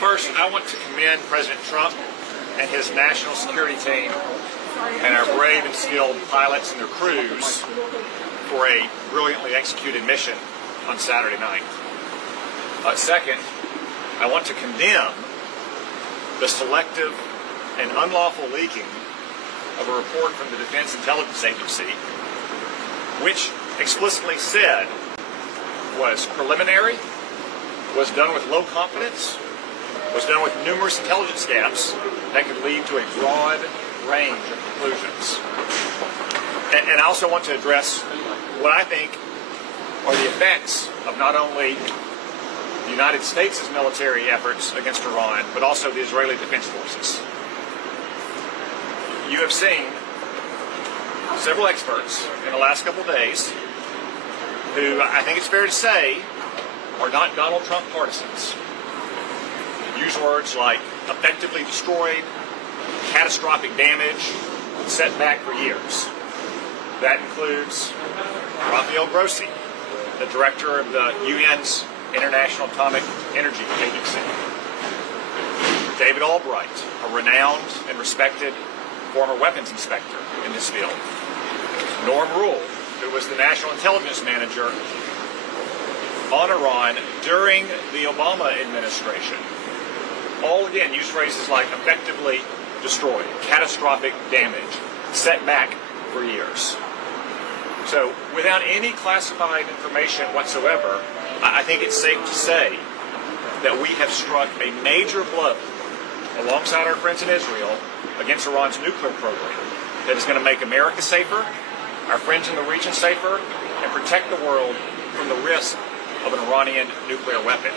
First, I want to commend President Trump and his national security team and our brave and skilled pilots and their crews for a brilliantly executed mission on Saturday night. Second, I want to condemn the selective and unlawful leaking of a report from the Defense Intelligence Agency, which explicitly said was preliminary, was done with low confidence, was done with numerous intelligence gaps that could lead to a broad range of conclusions. And I also want to address what I think are the effects of not only the United States' military efforts against Iran, but also the Israeli Defense Forces. You have seen several experts in the last couple of days who I think it's fair to say are not Donald Trump partisans. Use words like effectively destroyed, catastrophic damage, set back for years. That includes Rafael Grossi, the director of the UN's International Atomic Energy Agency. David Albright, a renowned and respected former weapons inspector in this field. Norm Rule, who was the National Intelligence Manager on Iran during the Obama administration. All again use phrases like effectively destroyed, catastrophic damage, set back for years. So without any classified information whatsoever, I think it's safe to say that we have struck a major blow alongside our friends in Israel against Iran's nuclear program that is going to make America safer, our friends in the region safer, and protect the world from the risk of an Iranian nuclear weapon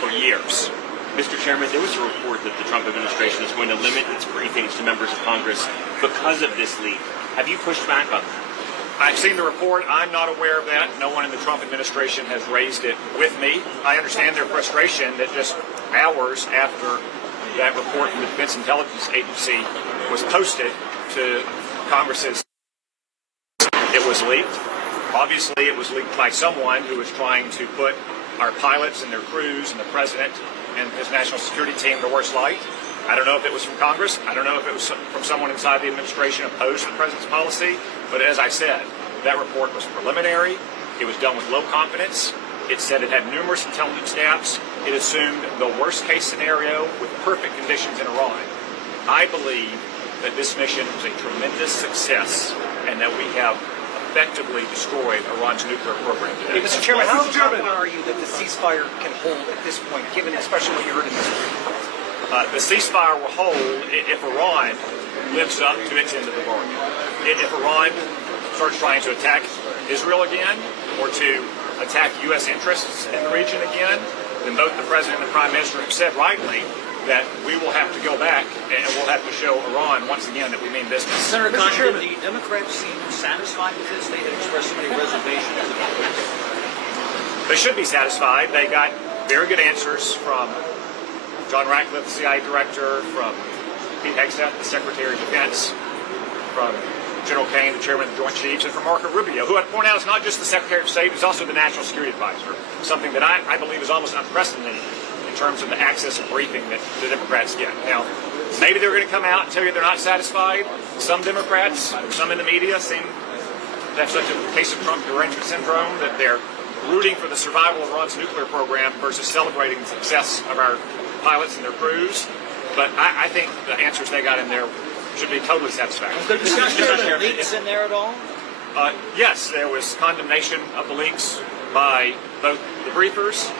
for years. Mr. Chairman, there was a report that the Trump administration is going to limit its briefings to members of Congress because of this leak. Have you pushed back on that? I've seen the report. I'm not aware of that. No one in the Trump administration has raised it with me. I understand their frustration that just hours after that report from the Defense Intelligence Agency was posted to Congress's, it was leaked. Obviously, it was leaked by someone who was trying to put our pilots and their crews and the president and his national security team in the worst light. I don't know if it was from Congress. I don't know if it was from someone inside the administration opposed to the president's policy. But as I said, that report was preliminary. It was done with low confidence. It said it had numerous intelligence gaps. It assumed the worst case scenario with perfect conditions in Iran. I believe that this mission was a tremendous success and that we have effectively destroyed Iran's nuclear program today. Hey, Mr. Chairman, how confident are you that the ceasefire can hold at this point, given especially what you heard in this report? The ceasefire will hold if Iran lives up to its end of the bargain. If Iran starts trying to attack Israel again or to attack U.S. interests in the region again, then both the President and the Prime Minister have said rightly that we will have to go back and we'll have to show Iran once again that we mean business. Senator Condon, the Democrats seem satisfied with this. They had expressed so many reservations about this. They should be satisfied. They got very good answers from John Ratcliffe, the CIA director, from Pete Hegseth, the Secretary of Defense, from General Kane, the Chairman of the Joint Chiefs, and from Marco Rubio, who I'd point out is not just the Secretary of State, he's also the National Security Advisor, something that I believe is almost unprecedented in terms of the access and briefing that the Democrats get. Now, maybe they're going to come out and tell you they're not satisfied. Some Democrats, some in the media seem to have such a case of Trump derangement syndrome that they're rooting for the survival of Iran's nuclear program versus celebrating the success of our pilots and their crews. But I think the answers they got in there should be totally satisfactory. Was there discussion of the leaks in there at all? Yes, there was condemnation of the leaks by both the briefers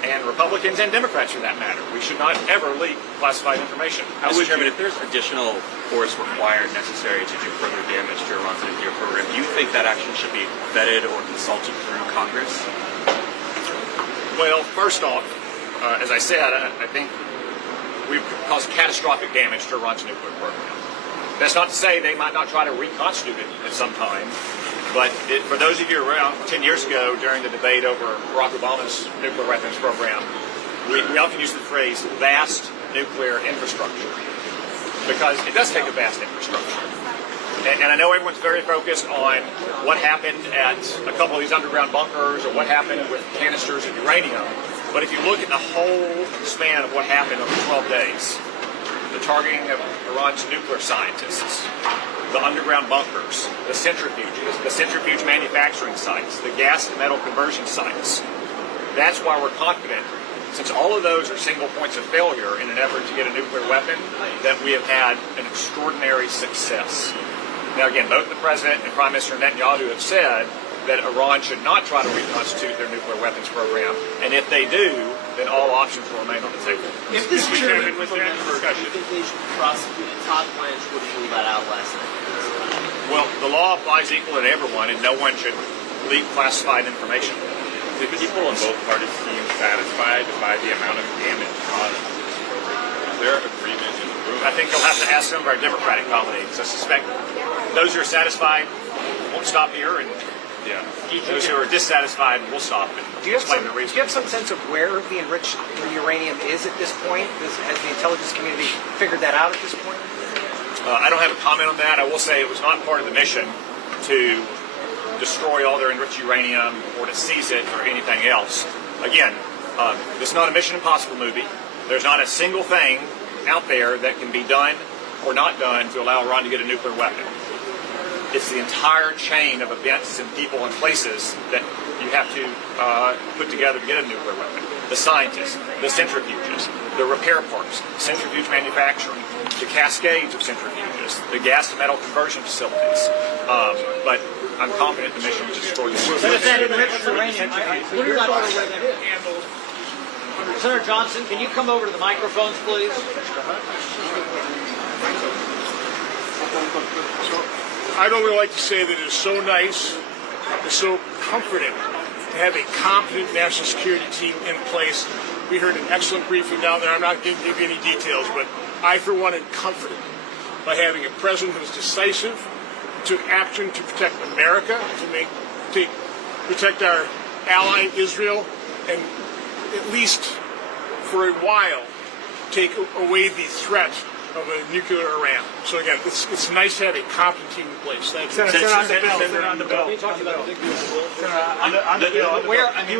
and Republicans and Democrats for that matter. We should not ever leak classified information. Mr. Chairman, if there's additional force required necessary to do further damage to Iran's nuclear program, do you think that action should be vetted or consulted through Congress? Well, first off, as I said, I think we've caused catastrophic damage to Iran's nuclear program. That's not to say they might not try to reconstitute it at some time, but for those of you around 10 years ago during the debate over Barack Obama's nuclear weapons program, we often use the phrase vast nuclear infrastructure because it does take a vast infrastructure. And I know everyone's very focused on what happened at a couple of these underground bunkers or what happened with canisters of uranium. But if you look at the whole span of what happened over 12 days, the targeting of Iran's nuclear scientists, the underground bunkers, the centrifuges, the centrifuge manufacturing sites, the gas to metal conversion sites, that's why we're confident, since all of those are single points of failure in an effort to get a nuclear weapon, that we have had an extraordinary success. Now again, both the President and Prime Minister Netanyahu have said that Iran should not try to reconstitute their nuclear weapons program, and if they do, then all options will remain on the table. If this chairman was there for discussion, do you think they should prosecute? Todd Blanche would have ruled that out last night. Well, the law applies equally to everyone, and no one should leak classified information. The people in both parties seem satisfied by the amount of damage caused. Is there agreement in the room? I think you'll have to ask some of our Democratic colleagues. I suspect those who are satisfied won't stop here, and those who are dissatisfied will stop and Do you explain the have reason. some sense of where the enriched uranium is at this point? Has the intelligence community figured that out at this point? I don't have a comment on that. I will say it was not part of the mission to destroy all their enriched uranium or to seize it or anything else. Again, this is not a Mission Impossible movie. There's not a single thing out there that can be done or not done to allow Iran to get a nuclear weapon. It's the entire chain of events and people and places that you have to put together to get a nuclear weapon. The scientists, the centrifuges, the repair parts, centrifuge manufacturing, the cascades of centrifuges, the gas to metal conversion facilities. But I'm confident the mission was destroyed. But if that enriched uranium, we're not sure where that is. Senator Johnson, can you come over to the microphones, please? I'd only like to say that it's so nice, it's so comforting to have a competent national security team in place. We heard an excellent briefing down there. I'm not going to give you any details, but I, for one, am comforted by having a president who is decisive, who took action to protect America, to protect our ally Israel, and at least for a while take away the threat of a nuclear Iran. So again, it's nice to have a competent team in place. Thank you. Senator, on the bill. Can you talk about the big beautiful bill? On the bill.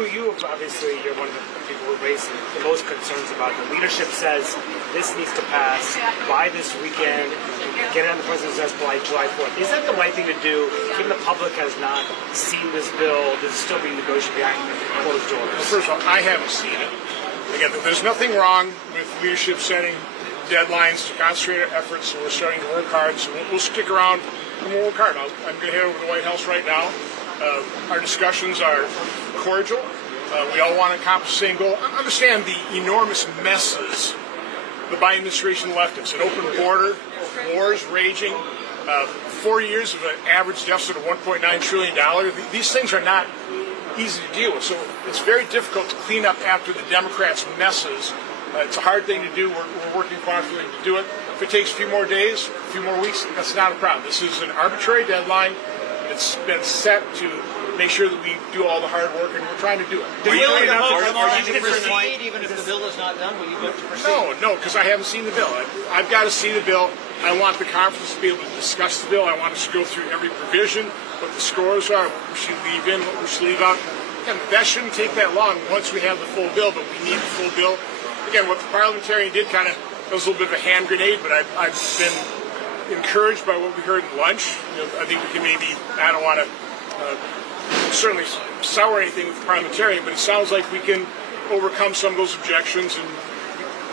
You obviously, you're one of the people who raised the most concerns about it. The leadership says this needs to pass by this weekend, get it on the president's desk by July 4th. Is that the right thing to do, given the public has not seen this bill? This is still being negotiated behind closed doors. Well, first of all, I haven't seen it. Again, there's nothing wrong with leadership setting deadlines to concentrate our efforts, so we're starting to work hard. So we'll stick around and we'll work hard. I'm going to head over to the White House right now. Our discussions are cordial. We all want to accomplish the same goal. Understand the enormous messes the Biden administration left us. An open border, wars raging, 4 years of an average deficit of $1.9 trillion. These things are not easy to deal with. So it's very difficult to clean up after the Democrats' messes. It's a hard thing to do. We're working confidently to do it. If it takes a few more days, a few more weeks, that's not a problem. This is an arbitrary deadline. It's been set to make sure that we do all the hard work, and we're trying to do it. Will you proceed even if the bill is not done? Will you vote to proceed? No, because I haven't seen the bill. I've got to see the bill. I want the conference to be able to discuss the bill. I want us to go through every provision, what the scores are, what we should leave in, what we should leave out. And that shouldn't take that long once we have the full bill, but we need the full bill. Again, what the parliamentarian did kind of was a little bit of a hand grenade, but I've been encouraged by what we heard at lunch. I think we can maybe, I don't want to certainly sour anything with the parliamentarian, but it sounds like we can overcome some of those objections and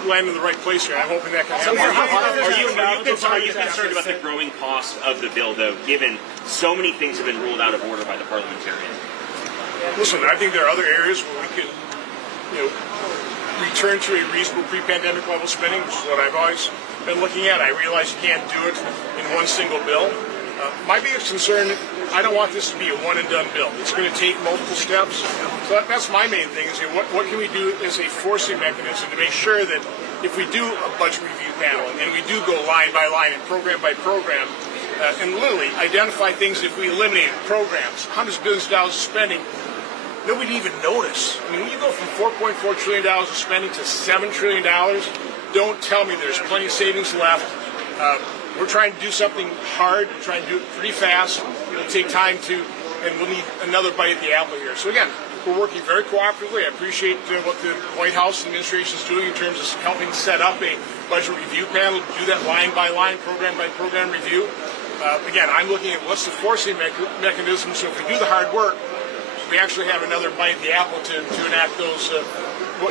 land in the right place here. I'm hoping that can happen. Are you concerned about the growing cost of the bill, though, given so many things have been ruled out of order by the parliamentarian? Listen, I think there are other areas where we can, return to a reasonable pre-pandemic level spending, which is what I've always been looking at. I realize you can't do it in one single bill. My biggest concern, I don't want this to be a one-and-done bill. It's going to take multiple steps. So that's my main thing, is what can we do as a forcing mechanism to make sure that if we do a budget review panel and we do go line by line and program by program, and literally identify things if we eliminated programs, hundreds of billions of dollars of spending, nobody even notice. I mean, when you go from $4.4 trillion of spending to $7 trillion, don't tell me there's plenty of savings left. We're trying to do something hard. We're trying to do it pretty fast. It'll take time and we'll need another bite at the apple here. So again, we're working very cooperatively. I appreciate what the White House administration is doing in terms of helping set up a budget review panel to do that line by line, program by program review. Again, I'm looking at what's the forcing mechanism, so if we do the hard work, we actually have another bite at the apple to enact those.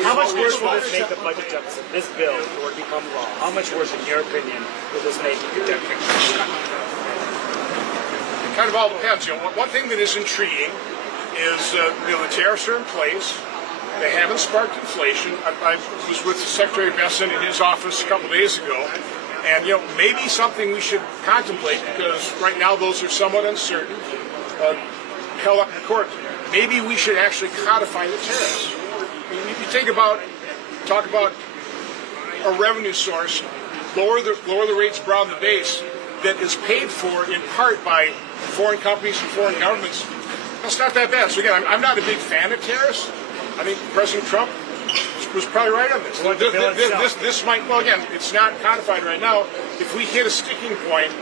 How much worse will this make the budget deficit, this bill, if it were to become law? How much worse, in your opinion, will this make the deficit? It kind of all depends. One thing that is intriguing is the tariffs are in place. They haven't sparked inflation. I was with Secretary Besson in his office a couple of days ago, and maybe something we should contemplate, because right now those are somewhat uncertain, held up in court. Maybe we should actually codify the tariffs. You talk about a revenue source, lower the rates broad in the base that is paid for in part by foreign companies and foreign governments. That's not that bad. So again, I'm not a big fan of tariffs. I think President Trump was probably right on this. This might, well again, it's not codified right now. If we hit a sticking point,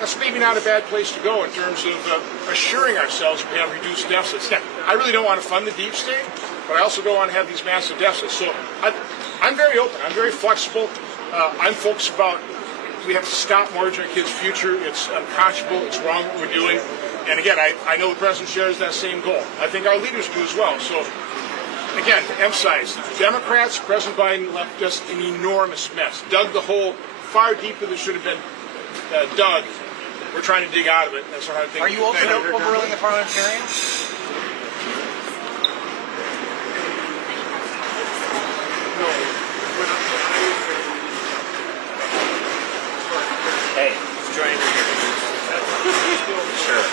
that's maybe not a bad place to go in terms of assuring ourselves we have reduced deficits. Now, I really don't want to fund the deep state, but I also don't want to have these massive deficits. So I'm very open. I'm very flexible. I'm focused about we have to stop mortgaging our kids' future. It's unconscionable. It's wrong what we're doing. And again, I know the president shares that same goal. I think our leaders do as well. So again, to emphasize, Democrats, President Biden left just an enormous mess. Dug the hole far deeper than should have been dug. We're trying to dig out of it. That's how I think. Are you also overruling the parliamentarians? Hey, it's joining here. Sure.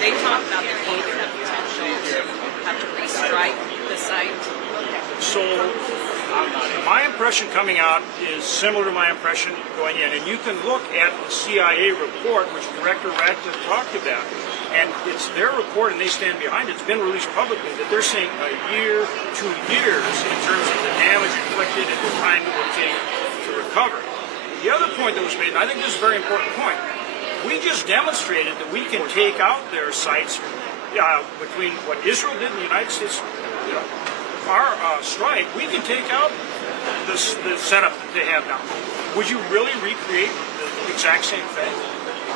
They talk about the need to have potential to have to restrike the site. So my impression coming out is similar to my impression going in. And you can look at the CIA report, which Director Radcliffe talked about. And it's their report, and they stand behind it. It's been released publicly that they're saying a year, 2 years in terms of the damage inflicted and the time it will take to recover. The other point that was made, and I think this is a very important point, we just demonstrated that we can take out their sites between what Israel did and the United States, our strike. We can take out the setup that they have now. Would you really recreate the exact same thing?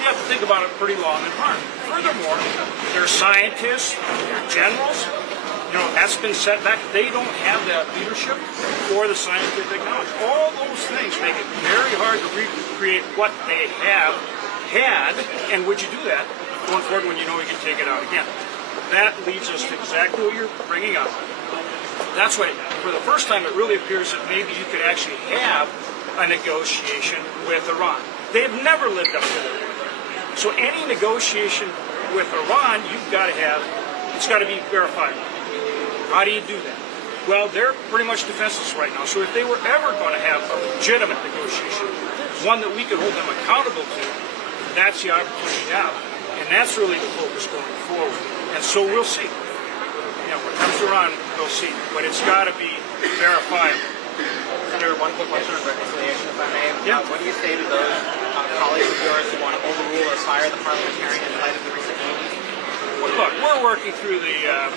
You have to think about it pretty long and hard. Furthermore, they're scientists, they're generals. That's been set back. They don't have that leadership or the scientific knowledge. All those things make it very hard to recreate what they have had. And would you do that? going forward when you know we can take it out again. That leads us to exactly what you're bringing up. That's why, for the first time, it really appears that maybe you could actually have a negotiation with Iran. They have never lived up to their word. So any negotiation with Iran, it's got to be verifiable. How do you do that? Well, they're pretty much defenseless right now. So if they were ever going to have a legitimate negotiation, one that we could hold them accountable to, that's the opportunity now. And that's really the focus going forward. And so we'll see. When it comes to Iran, we'll see. But it's got to be verifiable. Senator, one quick question on reconciliation, if I may. Yeah. What do you say to those colleagues of yours who want to overrule or fire the parliamentarian in light of the recent news? Well, look, we're working through the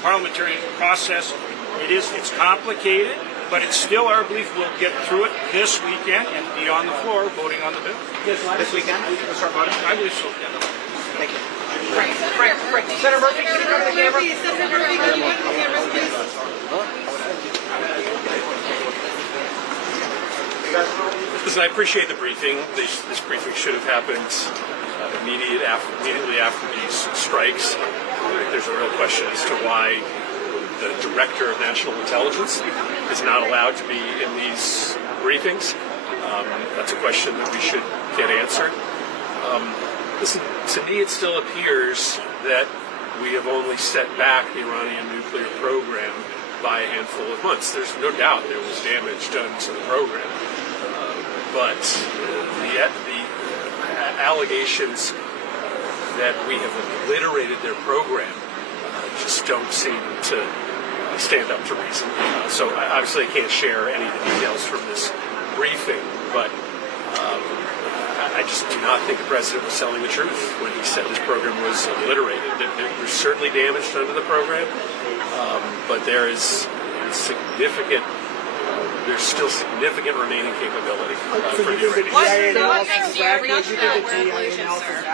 parliamentary process. It's complicated, but it's still our belief we'll get through it this weekend and be on the floor voting on the bill. This weekend? We'll start voting? I believe so. Thank you. Frank. Senator Murphy, can you go to the camera? Senator Murphy, can you go to the camera, please? Listen, I appreciate the briefing. This briefing should have happened immediately after these strikes. There's a real question as to why the Director of National Intelligence is not allowed to be in these briefings. That's a question that we should get answered. Listen, to me it still appears that we have only set back the Iranian nuclear program by a handful of months. There's no doubt there was damage done to the program. But the allegations that we have obliterated their program just don't seem to stand up to reason. So I obviously can't share any of the details from this briefing, but I just do not think the president was telling the truth when he said this program was obliterated. There was certainly damage done to the program, but there's still significant remaining capability for the Iranians. What makes the original resolution, sir?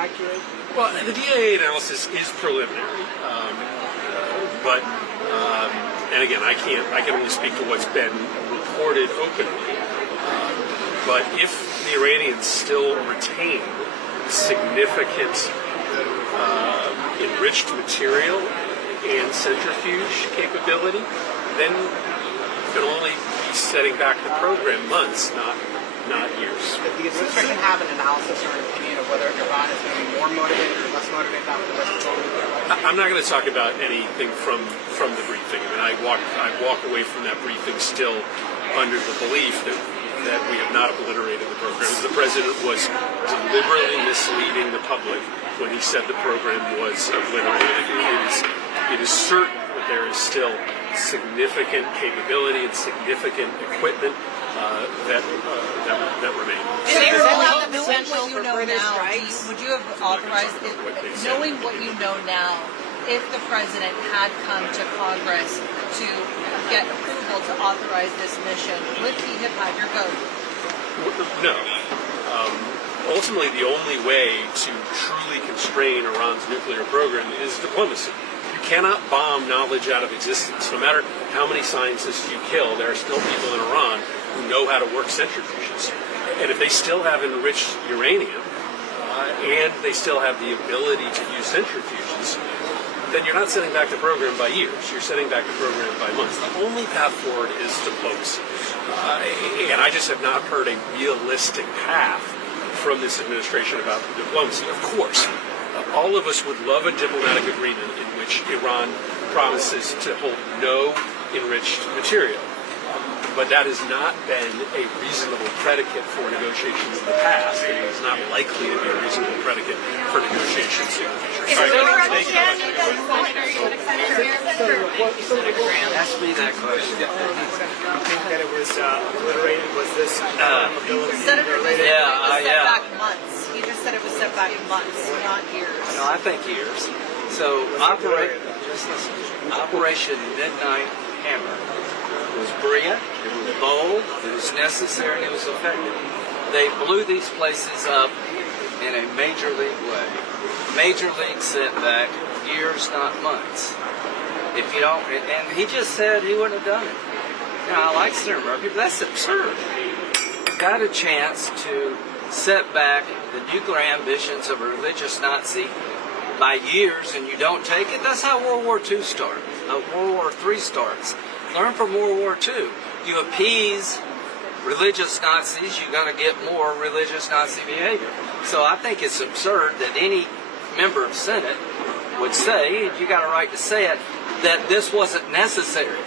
Well, the DIA analysis is preliminary, but and again, I can only speak to what's been reported openly. But if the Iranians still retain significant enriched material and centrifuge capability, then you can only be setting back the program months, not years. The administration have an analysis or an opinion of whether Iran is going to be more motivated or less motivated after the rest of the I'm not going to talk about anything from the briefing. I mean, I walk away from that briefing still under the belief that we have not obliterated the program. The president was deliberately misleading the public when he said the program was obliterated. It is certain that there is still significant capability and significant equipment that remain. If they rule out the potential for further strikes, would you have authorized it, knowing what you know now, if the president had come to Congress to get approval to authorize this mission, would he have had your vote? No. Ultimately, the only way to truly constrain Iran's nuclear program is diplomacy. You cannot bomb knowledge out of existence. No matter how many scientists you kill, there are still people in Iran who know how to work centrifuges. And if they still have enriched uranium, and they still have the ability to use centrifuges, then you're not setting back the program by years. You're setting back the program by months. The only path forward is diplomacy. And I just have not heard a realistic path from this administration about diplomacy. Of course, all of us would love a diplomatic agreement in which Iran promises to hold no enriched material. But that has not been a reasonable predicate for negotiations in the past, and it is not likely to be a reasonable predicate for negotiations in the future. Is there a understanding that Ask me that question. You think that it was obliterated? Was this Senator just said Yeah, it was set yeah. back months. He just said it was set back months, not years. No, I think years. So Operation Midnight Hammer was brilliant, it was bold, it was necessary, and it was effective. They blew these places up in a major league way. Major league setback, years, not months. If you don't, and he just said he wouldn't have done it. Now, I like Senator Murphy, but that's absurd. Got a chance to set back the nuclear ambitions of a religious Nazi by years and you don't take it, that's how World War II started. World War III starts. Learn from World War II. You appease religious Nazis, you got to get more religious Nazi behavior. So I think it's absurd that any member of Senate would say, and you got a right to say it, that this wasn't necessary.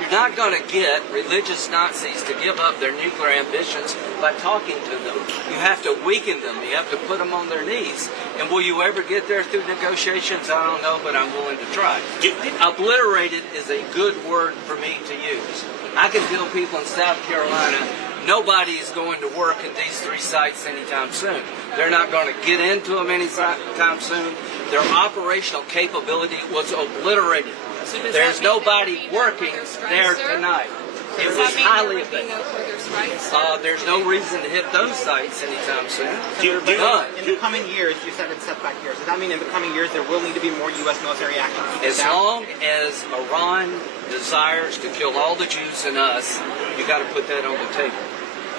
You're not going to get religious Nazis to give up their nuclear ambitions by talking to them. You have to weaken them. You have to put them on their knees. And will you ever get there through negotiations? I don't know, but I'm willing to try. Obliterated is a good word for me to use. I can tell people in South Carolina, nobody is going to work at these 3 sites anytime soon. They're not going to get into them anytime soon. Their operational capability was obliterated. There's nobody working there tonight. It was highly effective. There's no reason to hit those sites anytime soon. In the coming years, you said it's setback years. Does that mean in the coming years there will need to be more U.S. military action? As long as Iran desires to kill all the Jews and us, you got to put that on the table.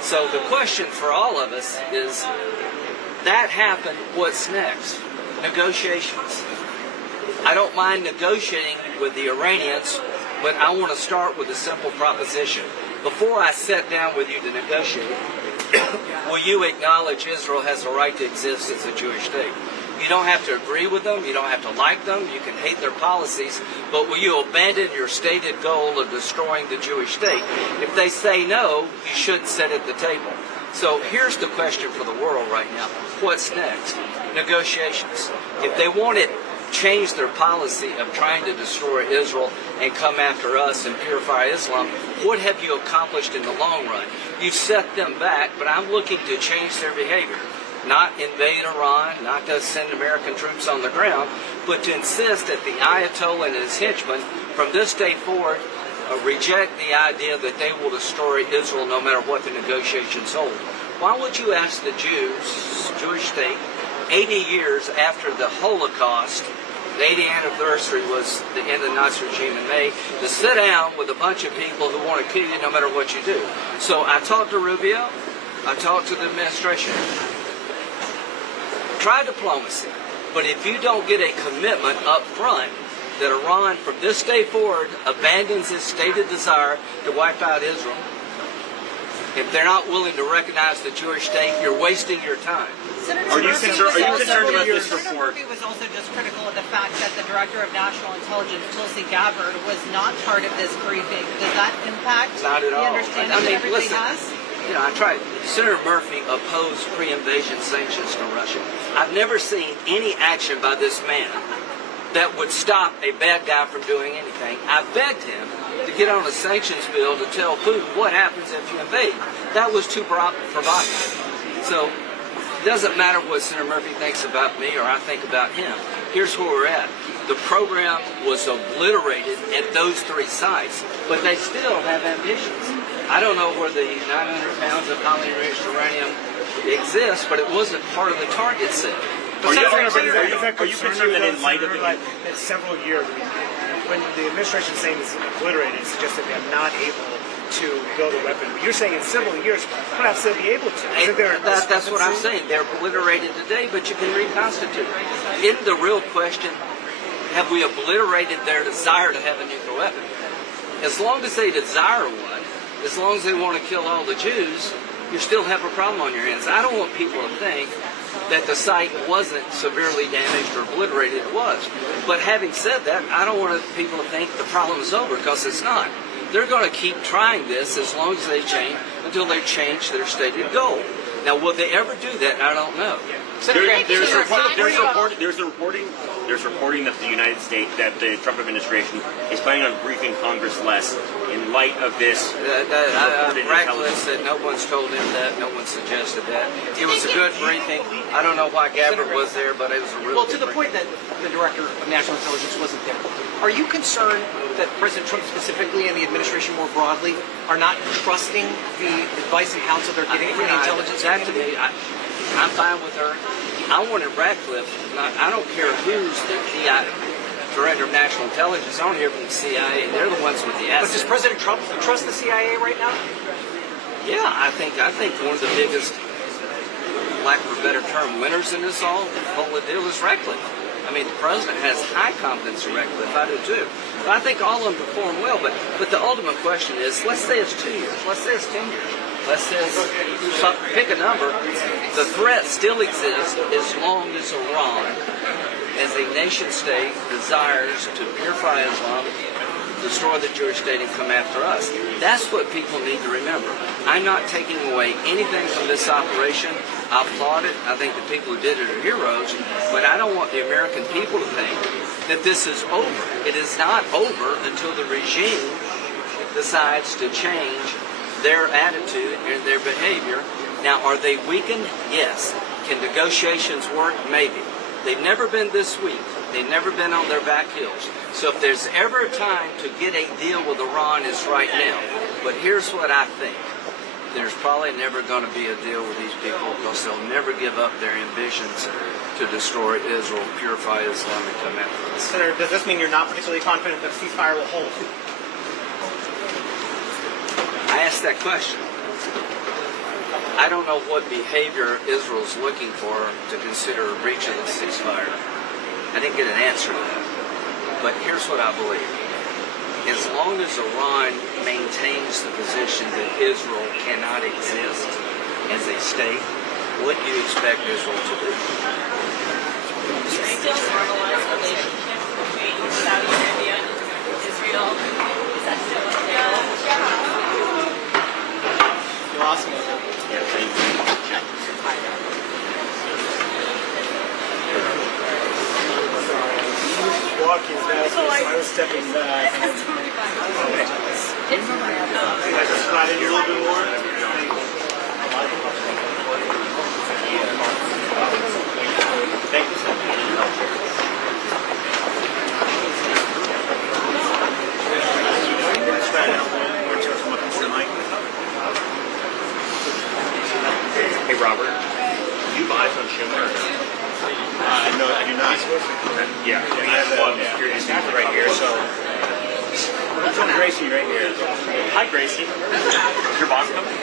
So the question for all of us is, that happened, what's next? Negotiations. I don't mind negotiating with the Iranians, but I want to start with a simple proposition. Before I sit down with you to negotiate, will you acknowledge Israel has a right to exist as a Jewish state? You don't have to agree with them, you don't have to like them, you can hate their policies, but will you abandon your stated goal of destroying the Jewish state? If they say no, you should sit at the table. So here's the question for the world right now. What's next? Negotiations. If they want to change their policy of trying to destroy Israel and come after us and purify Islam, what have you accomplished in the long run? You've set them back, but I'm looking to change their behavior. Not invade Iran, not to send American troops on the ground, but to insist that the Ayatollah and his henchmen from this day forward reject the idea that they will destroy Israel no matter what the negotiations hold. Why would you ask the Jewish state, 80 years after the Holocaust, the 80th anniversary was the end of the Nazi regime in May, to sit down with a bunch of people who want to kill you no matter what you do? So I talked to Rubio, I talked to the administration. Try diplomacy, but if you don't get a commitment up front that Iran from this day forward abandons its stated desire to wipe out Israel, if they're not willing to recognize the Jewish state, you're wasting your time. Senator Are you Murphy concerned about this Senator report? Murphy was also just critical of the fact that the Director of National Intelligence, Tulsi Gabbard, was not part of this briefing. Does that impact Not at the all. understanding I mean, that everybody listen, has? You know, I tried. Senator Murphy opposed pre-invasion sanctions to Russia. I've never seen any action by this man that would stop a bad guy from doing anything. I begged him to get on a sanctions bill to tell Putin what happens if you invade. That was too provocative. So it doesn't matter what Senator Murphy thinks about me or I think about him. Here's where we're at. The program was obliterated at those 3 sites, but they still have ambitions. I don't know where the 900 pounds of highly enriched uranium exists, but it wasn't part of the target set. Are you concerned that in light of it's several years, when the administration is saying it's obliterated, it suggests that they're not able to build a weapon. But you're saying in several years, perhaps they'll be able to. That's what I'm saying. They're obliterated today, but you can reconstitute. Isn't the real question, have we obliterated their desire to have a nuclear weapon? As long as they desire one, as long as they want to kill all the Jews, you still have a problem on your hands. I don't want people to think that the site wasn't severely damaged or obliterated. It was. But having said that, I don't want people to think the problem is over, because it's not. They're going to keep trying this as long as they change, until they change their stated goal. Now, will they ever do that? I don't know. There's reporting that the United States, that the Trump administration is planning on briefing Congress less in light of this. Ratcliffe said no one's told him that, no one suggested that. It was a good briefing. I don't know why Gabbard was there, but it was a real Well, to the point that the Director of National Intelligence wasn't there, are you concerned that President Trump specifically and the administration more broadly are not trusting the advice and counsel they're getting from the intelligence that to community? me, I'm fine with her. I wanted Ratcliffe. I don't care who's the Director of National Intelligence. I don't hear from the CIA. They're the ones with the assets. But does President Trump trust the CIA right now? Yeah, I think one of the biggest, lack of a better term, winners in this whole deal is Ratcliffe. I I mean, the president has high confidence in Ratcliffe. I do too. But I think all of them perform well. But the ultimate question is, let's say it's 2 years. Let's say it's 10 years. Let's say it's pick a number. The threat still exists as long as Iran, as a nation state, desires to purify Islam, destroy the Jewish state, and come after us. That's what people need to remember. I'm not taking away anything from this operation. I applaud it. I think the people who did it are heroes. But I don't want the American people to think that this is over. It is not over until the regime decides to change their attitude and their behavior. Now, are they weakened? Yes. Can negotiations work? Maybe. They've never been this weak. They've never been on their back heels. So if there's ever a time to get a deal with Iran, it's right now. But here's what I think. There's probably never going to be a deal with these people because they'll never give up their ambitions to destroy Israel, purify Islam, and come after us. Senator, does this mean you're not particularly confident that a ceasefire will hold? I asked that question. I don't know what behavior Israel's looking for to consider a breach of the ceasefire. I didn't get an answer to that. But here's what I believe. As long as Iran maintains the position that Israel cannot exist as a state, what do you expect Israel to do? Still normalize relationship between Saudi Arabia and Israel. Is that still a deal? You lost me. Walking fast, so I was stepping back. You guys just slide in here a little bit more. Thank you so much. Hey, Robert, do you buy on Schumer? No, I do not. Okay. Yeah, I have one security staff right here, so. That's on Gracie right here. Hi, Gracie. Is your boss coming?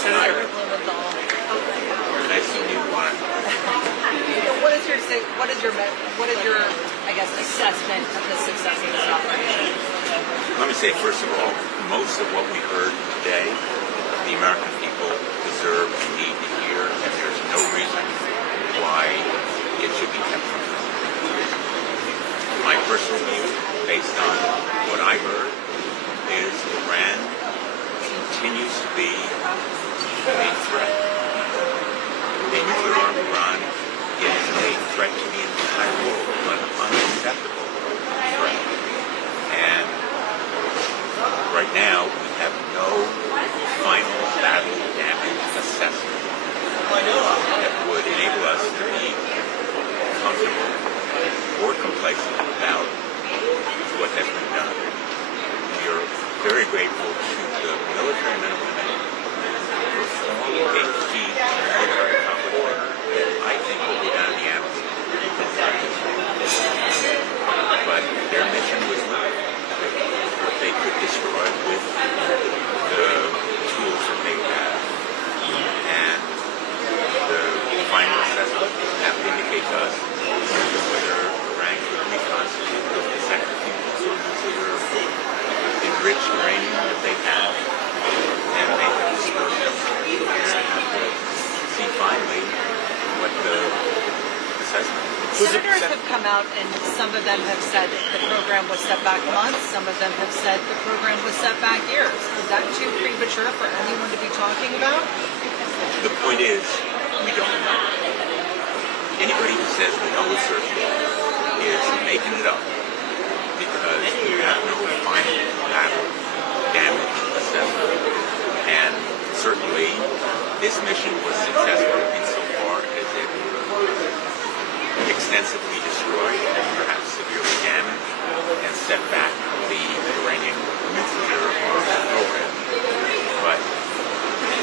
Senator Blumenthal. Nice to meet you, Warren. What is your I guess assessment of the success of this operation? Let me say, first of all, most of what we heard today, the American people deserve and need to hear, and there's no reason why it should be kept from them. My personal view, based on what I heard, is Iran continues to be a threat. The nuclear armed Iran is a threat to the entire world, an unacceptable threat. And right now, we have no final battle damage assessment that would enable us to be comfortable or complacent about what has been done. We are very grateful to the military men and women for forming a key military accomplishment that I think will go down in the annals. But their mission was limited. What they could destroy with the tools that they have. And the final assessment have to indicate to us whether Iran could reconstitute the centrifuges or nuclear enriched uranium that they have, and they have destroyed them. And have to see finally what the assessment is. Senators have come out and some of them have said the program was set back months, some of them have said the program was set back years. Is that too premature for anyone to be talking about? The point is, we don't know. Anybody who says we know with certainty is making it up because we have no final battle damage assessment. And certainly, this mission was successful insofar as it extensively destroyed and perhaps severely damaged and set back the Iranian nuclear arms program. But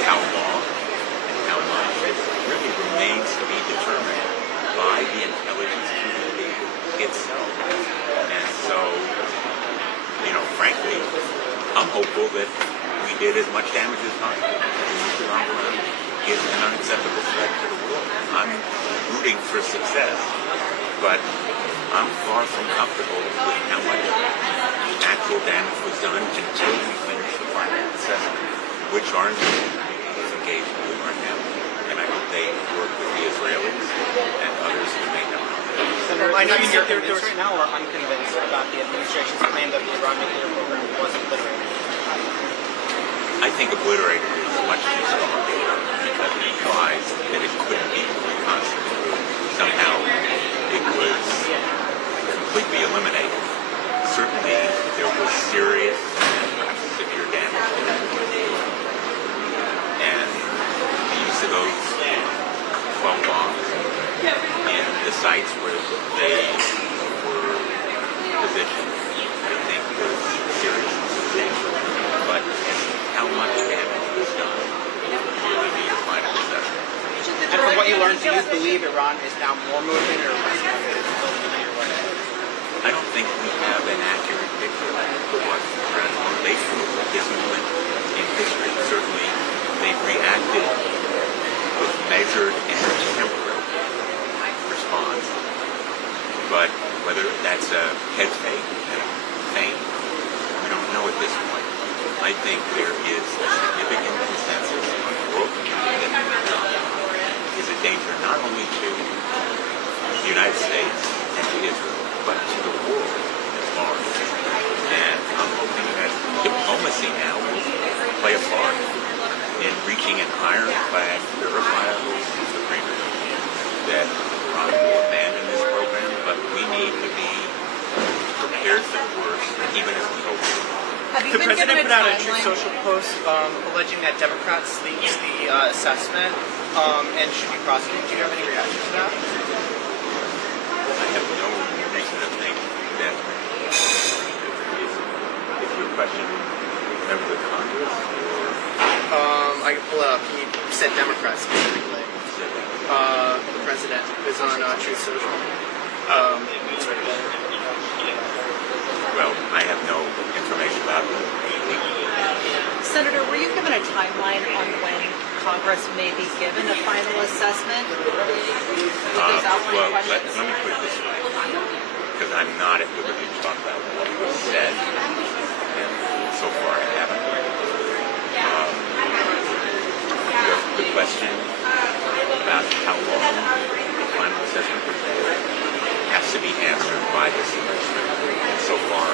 how long and how much it really remains to be determined by the intelligence community itself. And so, frankly, I'm hopeful that we did as much damage as possible. The nuclear arms is an unacceptable threat to the world. I'm rooting for success, but I'm far from comfortable with how much actual damage was done until we finish the final assessment, which our community is engaged in doing right now. And I hope they work with the Israelis and others who may not. Senator, I know you're convinced right now or unconvinced about the administration's claim that the Iran nuclear program was obliterated. I think obliterated is much too strong because it implies that it couldn't be reconstituted. Somehow it was completely eliminated. Certainly there was serious and perhaps severe damage to that. And the use of those 12 bombs in the sites where they were positioned, I think was serious and substantial. But how much damage was done really need a final assessment. And from what you learned, do you believe Iran is now more motivated or less motivated to build a nuclear weapon? I don't think we have an accurate picture of what Iran's motivation is moment in history. Certainly, they've reacted with measured and temperate response. But whether that's a head fake and a feint, we don't know at this point. I think there is a significant consensus on the world community that is a danger not only to the United States and to Israel, but to the world at large. And I'm hoping that diplomacy now will play a part in reaching an ironclad, verifiable agreement that Iran will abandon this program, but we need to be prepared for the worst, even as we hope for. The president put out a Truth Social post alleging that Democrats leaked the assessment and should be prosecuted. Do you have any reaction to that? I have no reason to think that if your question members of Congress or I can pull it up. He said Democrats specifically. The president is on Truth Social. Well, I have no information about the Senator, were you given a timeline on when Congress may be given a final assessment? Well, let me put it this way, because I'm not at liberty to talk about what was said, and so far I haven't. The question about how long the final assessment will take has to be answered by this administration. And so far,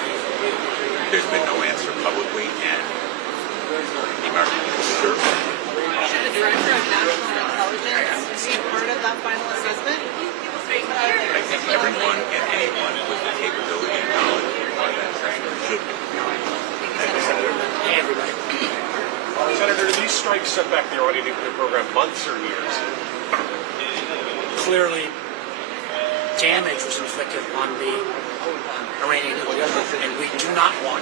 there's been no answer publicly, and the American people deserve it. Should the Director of National Intelligence be part of that final assessment? I think everyone and anyone with the capability and knowledge of that assessment should be. Hey, everybody. Senator, do these strikes set back the Iranian nuclear program months or years? Clearly, damage was inflicted on the Iranian nuclear, and we do not want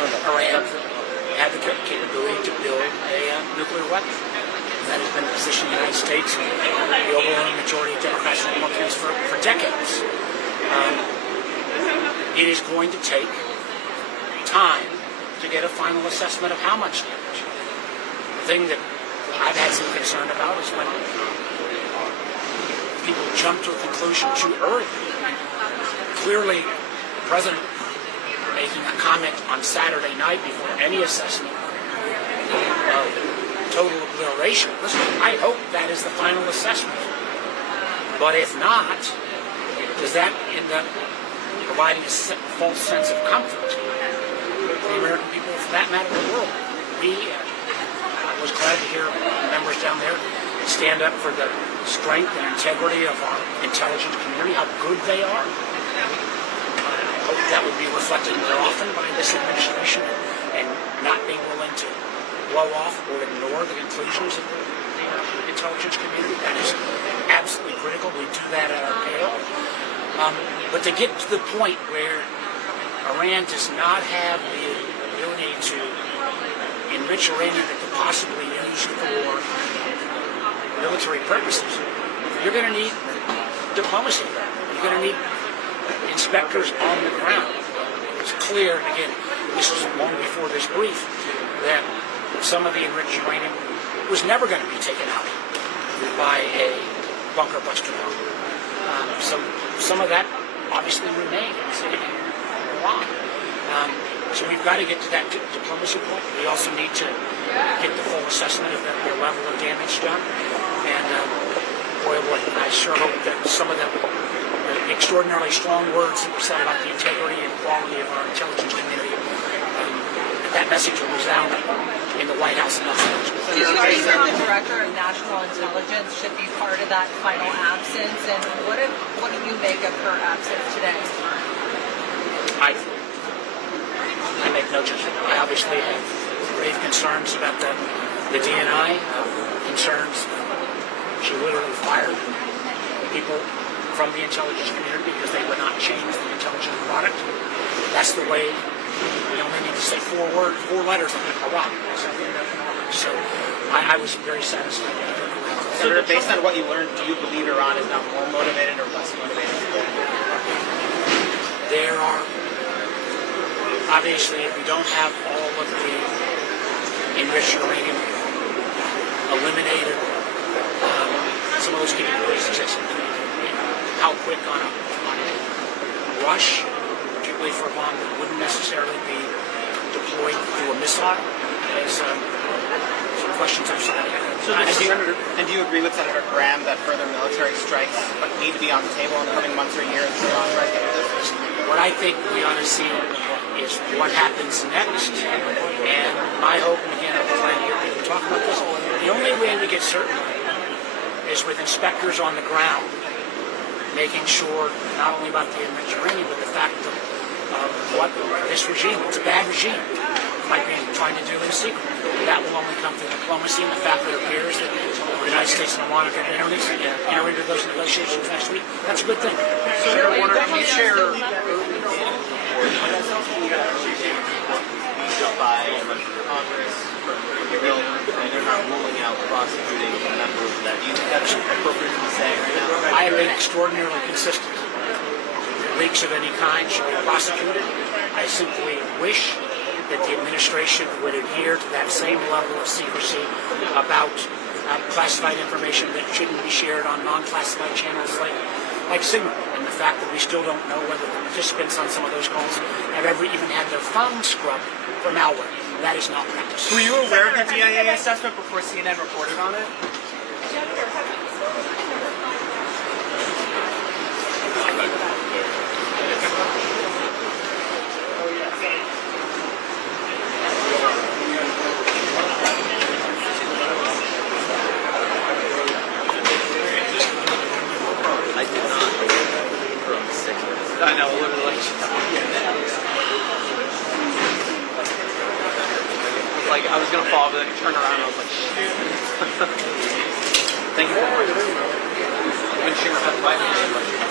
Iran to have the capability to build a nuclear weapon. That has been the position of the United States and the overwhelming majority of Democrats and Republicans for decades. It is going to take time to get a final assessment of how much damage. The thing that I've had some concern about is when people jump to a conclusion too early. Clearly, the President making a comment on Saturday night before any assessment of total obliteration. Listen, I hope that is the final assessment. But if not, does that end up providing a false sense of comfort to the American people, for that matter, the world? I was glad to hear members down there stand up for the strength and integrity of our intelligence community, how good they are. I hope that would be reflected more often by this administration and not being willing to blow off or ignore the conclusions of the intelligence community. That is absolutely critical. We do that at our peril. But to get to the point where Iran does not have the ability to enrich uranium that could possibly use for military purposes, you're going to need diplomacy. You're going to need inspectors on the ground. It's clear, and again, this was long before this brief, that some of the enriched uranium was never going to be taken out by a bunker buster bomb. Some of that obviously remains in Iran. So we've got to get to that diplomacy point. We also need to get the full assessment of the level of damage done. And boy, I sure hope that some of the extraordinarily strong words that were said about the integrity and quality of our intelligence community, that message will resound in the White House and elsewhere. Do you think that the Director of National Intelligence should be part of that final absence? And what do you make of her absence today? I make no judgment. I obviously have grave concerns about the DNI, concerns. She literally fired people from the intelligence community because they would not change the intelligence product. That's the way, they need to say four letters like Iraq. So I was very satisfied. Senator, based on what you learned, do you believe Iran is now more motivated or less motivated? There are, obviously, if we don't have all of the enriched uranium eliminated, some of those capabilities exist. How quick on a rush, particularly for a bomb that wouldn't necessarily be deployed through a missile, is some questions I've started. And do you agree with Senator Graham that further military strikes need to be on the table in the coming months or years to authorize this? What I think we ought to see is what happens next. And my hope, and again, I'm glad to hear people talk about this, the only way we get certainty is with inspectors on the ground, making sure not only about the enriched uranium, but the fact of what this regime, it's a bad regime, might be trying to do in secret. That will only come through diplomacy and the fact that it appears that the United States and Iran are going to enter into those negotiations next week. That's a good thing. Senator Warner, can you share by Congress from the bill, and they're not ruling out prosecuting members of that? Do you think that's appropriate to be saying right now? I have been extraordinarily consistent. Leaks of any kind should be prosecuted. I simply wish that the administration would adhere to that same level of secrecy about classified information that shouldn't be shared on non-classified channels like Signal, and the fact that we still don't know whether the participants on some of those calls have ever even had their phones scrubbed for malware. That is not practice. Were you aware of the DIA assessment before CNN reported on it? I know, literally. Like, I was gonna fall, but then I turned around and I was like, shit. Thank you for watching. I've been shooting for 5 minutes.